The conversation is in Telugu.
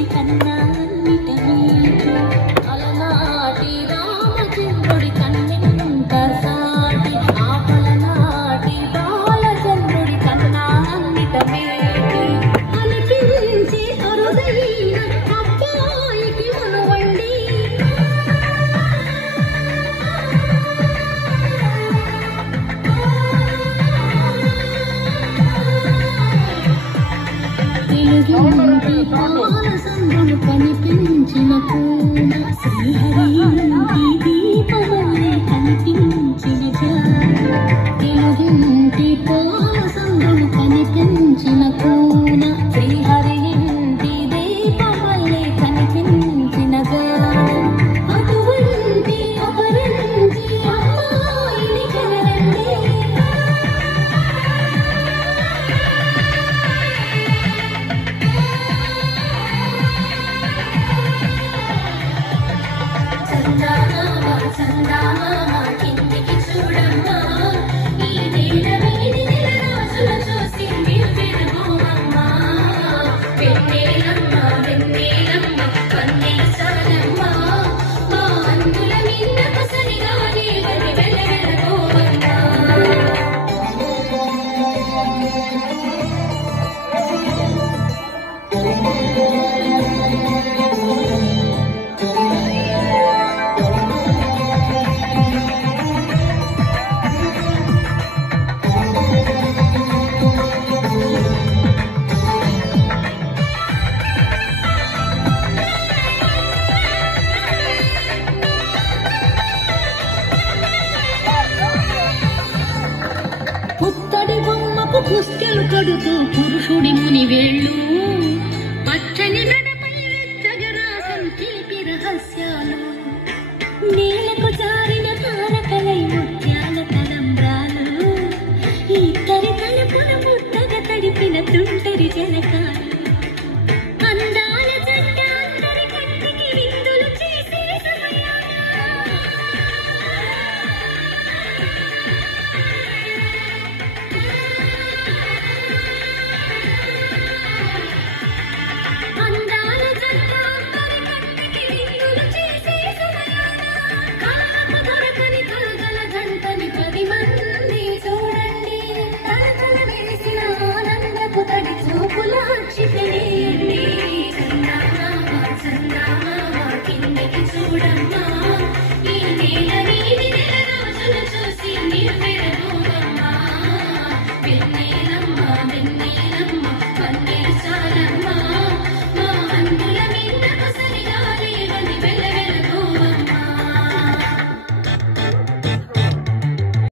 చంద్రుడి కన్నా అన్నిట నీకు అలనాటి రామచంద్రుడి కన్నెంత సాటి ఆపలనాటి బాలచంద్రుడి కన్నా అన్నిట మేటి అనిపించి అరుదైన అబ్బాయికి మనవండి తెలుగింటి బాలచంద్రుడు కనిపించిన పూన శ్రీహరి దీపమల్లె కనిపించిన తెలుగింటి బాలచంద్రుడు కనిపించిన పూన శ్రీహరి ఇంటి దీపమల్లె కనిపించిన అటువంటి అపరించి అమ్మాయిని కనరండి చందామామ కిందికి చూడమ్మా ఈ నేల వీడి నెల రోజులు చూసింది వెలుగుమమ్మా వెన్నెలమ్మ వెన్నెలమ్మ కన్నీసాలమ్మ మా అందుల నిన్న కసరిగా నీవని వెలవెలగోవమ్మా పుత్తడి బొమ్మకు పుస్తెలు కడుతూ పురుషుడి ముని వేళ్ళు